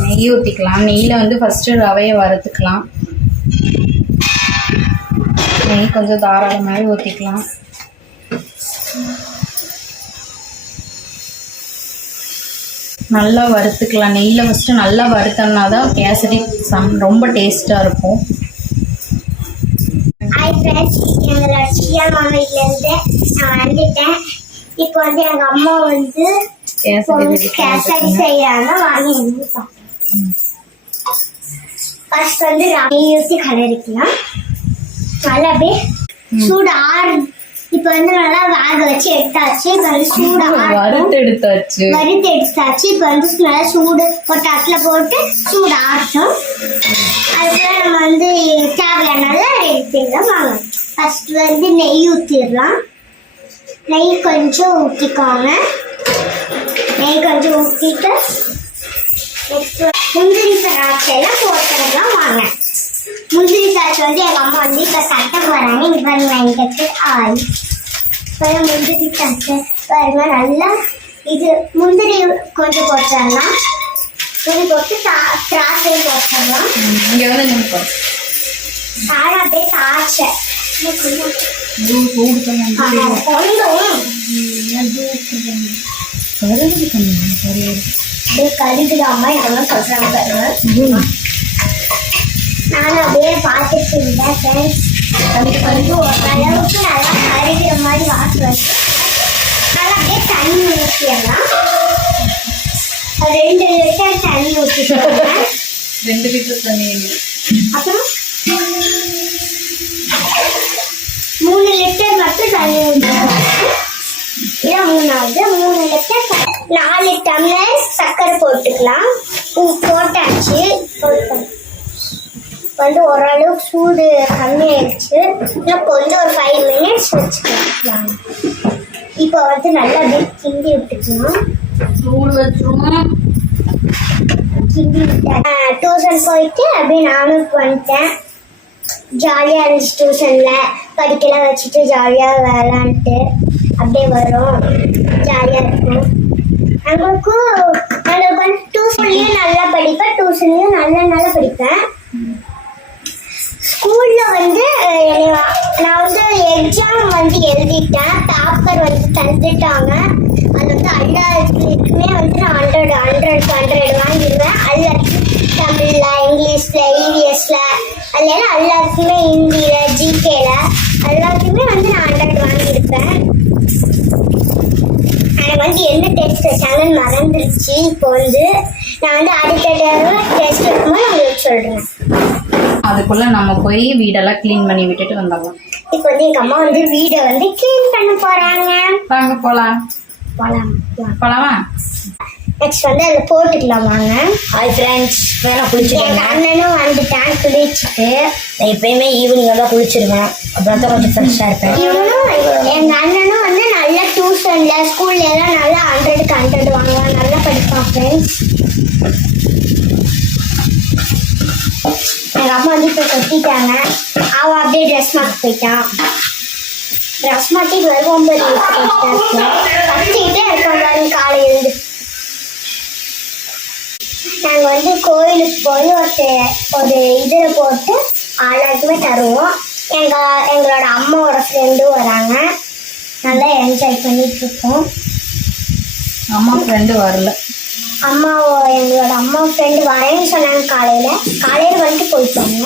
நெய் ஊற்றிக்கலாம். நெய்யில் வந்து ஃபஸ்ட்டு ரவையை வறுத்துக்கலாம். நெய் கொஞ்சம் தாராளமாகவே ஊற்றிக்கலாம். நல்லா வறுத்துக்கலாம். நெய்யில் ஃபஸ்ட்டு நல்லா வறுத்தோம்னா தான் கேசரி ரொம்ப டேஸ்ட்டாக இருக்கும். ஹாய் ஃப்ரெண்ட்ஸ், எங்களோட சியா மாமிலேருந்து நான் வந்துட்டேன். இப்போ வந்து எங்கள் அம்மா வந்து கேசரி செய்யறாங்க. வாங்கி ஃபர்ஸ்ட் வந்து நெய் ஊற்றி கலரிக்கலாம். நல்லா அப்படியே சூடு ஆறு. இப்போ வந்து நல்லா வேக வச்சு எடுத்தாச்சு. இப்போ வந்து சூடு வறுத்து எடுத்தாச்சு. இப்போ வந்து நல்லா சூடு ஒரு தட்டில் போட்டு சூடு ஆட்டும். அதுக்குள்ள நம்ம வந்து தேவையானதை எடுத்துக்கலாம். வாங்க ஃபர்ஸ்ட் வந்து நெய் ஊற்றிடலாம். நெய் கொஞ்சம் ஊற்றிக்கோங்க. நெய் கொஞ்சம் ஊற்றிட்டு முந்திரி திராட்சையெல்லாம் போட்டுடலாம். வாங்க முந்திரி திராட்சை வந்து எங்கள் அம்மா வந்து இப்போ சட்டை போகிறாங்க. இங்கே பாருங்க, எங்களுக்கு ஆயில் இப்போ முந்திரி திராட்சை பாருங்க. நல்லா இது முந்திரி கொஞ்சம் போட்டுடலாம். முந்திரி போட்டு திராட்சையும் போட்டுடலாம். இங்கே வந்து நீங்கள் சாரை அப்படியே திராட்சை கருதுடாம இதெல்லாம் சொல்றாங்க பாருங்க. நானும் அப்படியே பார்த்துட்டு இருந்தேன் ஃப்ரெண்ட்ஸ். ஓரளவுக்கு நல்லா கருகிற மாதிரி வாசம் வந்து நல்லா அப்படியே தண்ணி ஊற்றிடலாம். 2 லிட்டர் தண்ணி ஊற்றிக்கோங்க. 2 லிட்டர் தண்ணி. அப்புறம் 3 லிட்டர் மட்டும் தண்ணி ஊற்றிக்கோங்க. இதான் 3வது. 3 லிட்டர் 4 டம்ளர் சர்க்கரை போட்டுக்கலாம். போட்டாச்சு. வந்து ஓரளவுக்கு சூடு கம்மியாயிடுச்சு. இப்போ வந்து ஒரு 5 மினிட்ஸ் வச்சுக்கலாம். இப்போ வந்து நல்லா அப்படியே கிண்டி விட்டுக்கலாம். சூடு வச்சுருவோம். கிண்டி விட்டேன். டியூஷன் போயிட்டு அப்படியே நானும் வந்துட்டேன். ஜாலியாக இருந்துச்சு. டியூஷனில் படிக்கலாம் வச்சுட்டு ஜாலியாக விளாண்டுட்டு அப்படியே வரும். ஜாலியாக இருக்கும். எங்களுக்கும் வந்து டியூஷன்லேயும் நல்லா படிப்பேன். டியூஷன்லேயும் நல்லா படிப்பேன். ஸ்கூலில் வந்து நான் வந்து எக்ஸாம் வந்து எழுதிட்டேன். பேப்பர் வந்து தந்துட்டாங்க. அது வந்து எல்லாத்துக்குமே வந்து நான் 100 வாங்கிடுவேன். எல்லாத்துக்கும் தமிழில், இங்கிலீஷில், இவிஎஸில் அதில் எல்லாத்துக்குமே, ஹிந்தியில், ஜிகேல எல்லாத்துக்குமே வந்து நான் 100 வாங்கியிருப்பேன். எனக்கு வந்து என்ன டெஸ்ட் வச்சாங்கன்னு மறந்துருச்சு. இப்போ வந்து நான் வந்து அடுத்த டெஸ்ட் வைக்கும்போது உங்களுக்கு சொல்கிறேன். அதுக்குள்ள நம்ம போய் வீடெல்லாம் கிளீன் பண்ணி விட்டுட்டு வந்துடலாம். இப்போ வந்து எங்கள் அம்மா வந்து வீடை வந்து கிளீன் பண்ண போகிறாங்க. வாங்க போகலாம். போகலாமா? நெக்ஸ்ட் வந்து அதில் போட்டுக்கலாம். வாங்க. ஹாய் ஃப்ரெண்ட்ஸ், நான் குளிச்சுட்டேன். எங்கள் அண்ணனும் வந்துட்டேன் குளிச்சுட்டு. நான் எப்பயுமே ஈவினிங் தான் குளிச்சிருவேன். அப்புறம் தான் கொஞ்சம் ஃப்ரெஷ்ஷாக இருப்பேன். இவனும் எங்கள் அண்ணனும் வந்து நல்லா டியூஷனில் ஸ்கூல்ல எல்லாம் நல்லா 100க்கு 100 வாங்குவான். நல்லா படிப்பான் ஃப்ரெண்ட்ஸ். எங்கள் அம்மா வந்து இப்போ கொட்டிட்டாங்க. அவன் அப்படியே ட்ரெஸ் மாற்ற போயிட்டான். ட்ரெஸ் மாற்றிட்டு வருவோம். கட்டிக்கிட்டே இருக்கோம் காலையிலேருந்து. நாங்கள் வந்து கோயிலுக்கு போய் ஒரு இதில் போட்டு எல்லாருக்குமே தருவோம். எங்களோட அம்மாவோட ஃப்ரெண்டும் வராங்க. நல்லா என்ஜாய் பண்ணிட்டு இருக்கோம். அம்மா ஃப்ரெண்டு வரல. எங்களோட அம்மா ஃப்ரெண்டு வரேன்னு சொன்னாங்க. காலையில் வந்துட்டு போயிட்டாங்க.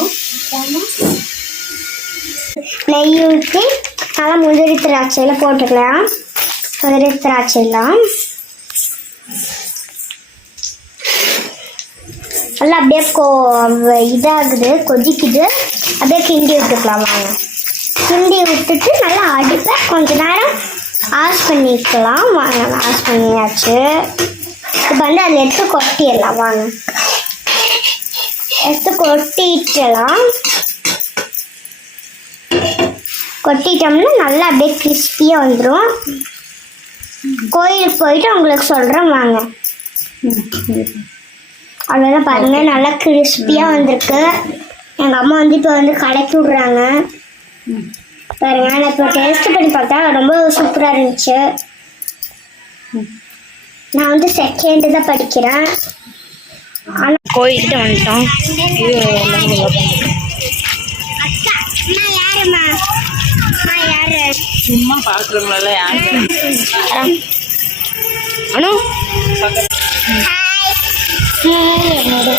நெய் ஊற்றி நல்லா முந்திரி திராட்சையில் போட்டுக்கலாம். முந்திரி திராட்சையெல்லாம் நல்லா அப்படியே இதாகுது, கொதிக்குது. அப்படியே கிண்டி விட்டுக்கலாம். வாங்க கிண்டி விட்டுட்டு நல்லா அடிப்பேன். கொஞ்ச நேரம் ஆஸ் பண்ணிக்கலாம். வாங்க ஆஸ் பண்ணியாச்சு. இப்போ வந்து அதில் எடுத்து கொட்டிடலாம். வாங்க எடுத்து கொட்டிட்டலாம். கொட்டிட்டோம்னா நல்லா அப்படியே கிறிஸ்பியாக வந்துடும். கோயிலுக்கு போயிட்டு உங்களுக்கு சொல்கிறேன். வாங்க. அவ்வளோதான் பாருங்க, நல்லா கிறிஸ்பியாக வந்திருக்கு. எங்கள் அம்மா வந்து இப்போ வந்து கலக்கி விட்றாங்க. பாருங்க, நான் இப்போ டேஸ்ட் பண்ணி பார்த்தா ரொம்ப சூப்பராக இருந்துச்சு. நான் வந்து செகண்டு தான் படிக்கிறேன். கோயில்கிட்ட வந்துட்டோம். இது எல்லாமே அக்கா நான் யாருமா நான் யாரு சும்மா பார்க்குறவங்கள யாரு அனு என்னோட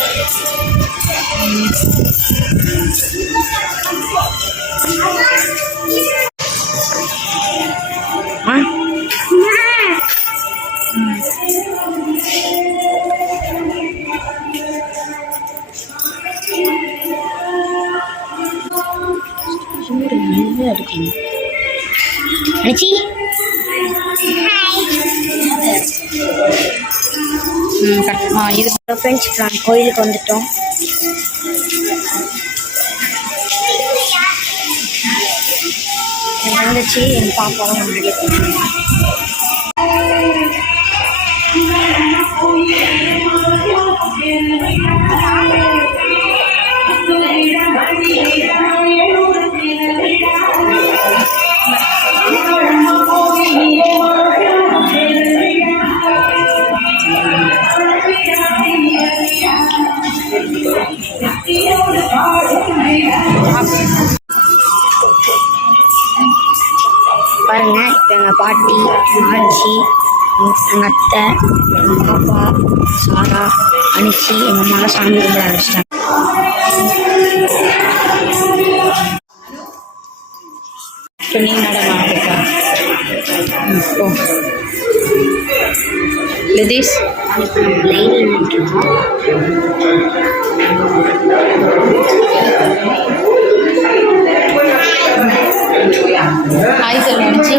அனிச்சி இது ஃப்ரெண்ட்ஸ் நான் கோயிலுக்கு வந்துட்டோம். என் தங்கச்சி என் பாப்பாவும் முன்னாடியே போனாங்க. பாருங்க, இப்போ எங்கள் பாட்டி, ஆச்சி, எங்கள் அத்தை, எங்கள் பாப்பா, சாரா, அனிச்சி, எங்கள் அம்மாலாம் சாமி கும்பிட ஆரம்பிச்சிட்டாங்க. துணி மேடம் ஆகிட்டா லதீஷ் ஹாய் சார் நினச்சி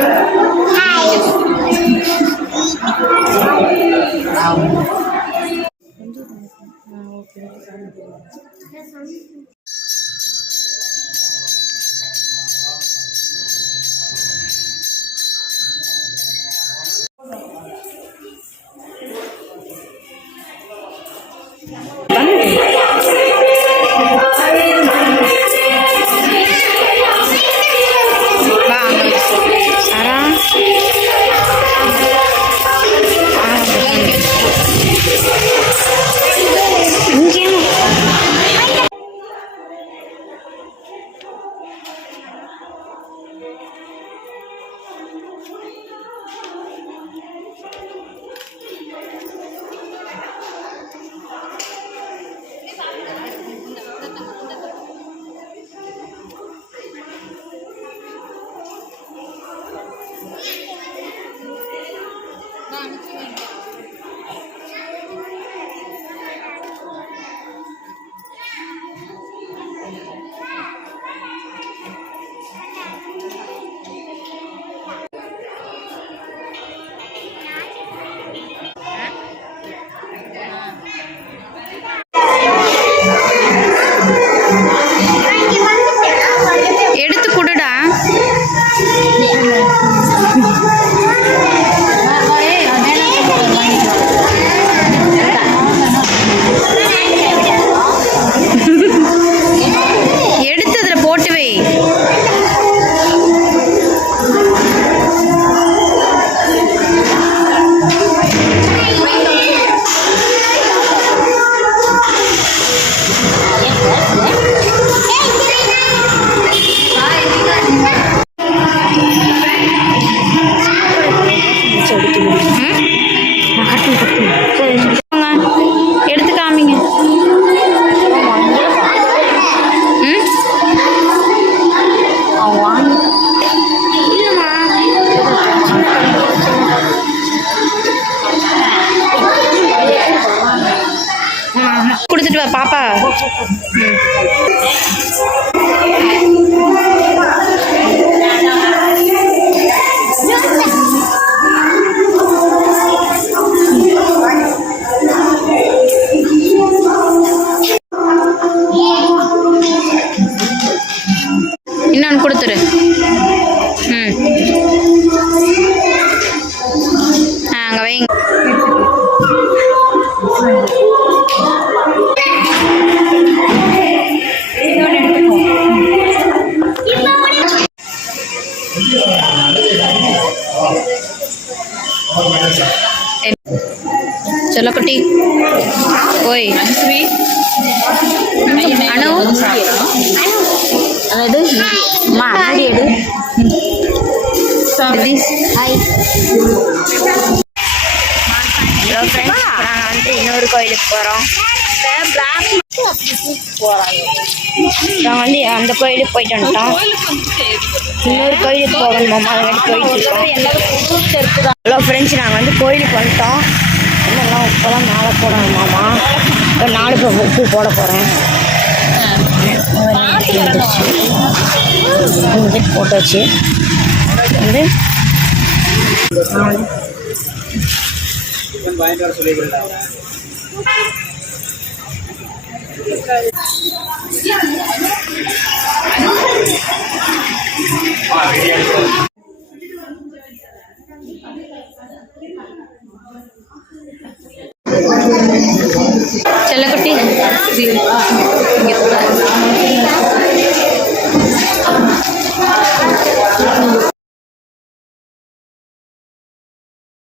எடுத்து கொடுடா. எடுத்து அதில் போட்டு வை. எடுத்து காமிங்க. கொடுத்துட்டு வா பாப்பா. இன்னொன்று கொடுத்துரு. அங்கே வைங்க. ஓய் அனு அதாவது அம்மா மூடி எடு நாங்கள் வந்து இன்னொரு கோயிலுக்கு போகிறோம். நாங்கள் வந்து அந்த கோயிலுக்கு போயிட்டு வந்துட்டோம். இன்னொரு கோயிலுக்கு போகணும் மாமா, அதை போயிட்டு இருக்கோம். ஹலோ ஃப்ரெண்ட்ஸ், நாங்கள் வந்து கோயிலுக்கு வந்துட்டோம். இன்னும் உப்பெல்லாம் மேலே போடணும் மாமா. இப்போ 4 பேர் உப்பு போட போகிறேன். போட்டாச்சு. வந்து செல்லக்குட்டி